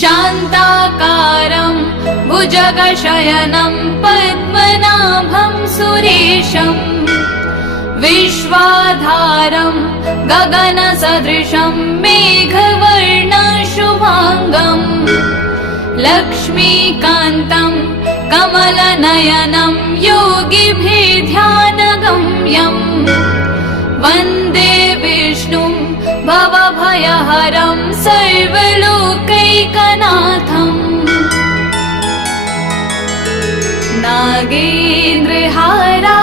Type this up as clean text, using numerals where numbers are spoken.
शान्ताकारं भुजगशयनं पद्मनाभं सुरेशं विश्वाधारं गगनसदृशं मेघवर्णशुभाङ्गं लक्ष्मीकान्तं कमलनयनं योगिभिर्ध्यानगम्यं वन्दे विष्णुं भवभयहरं सर्वलोकैकनाथं नागेन्द्रहारा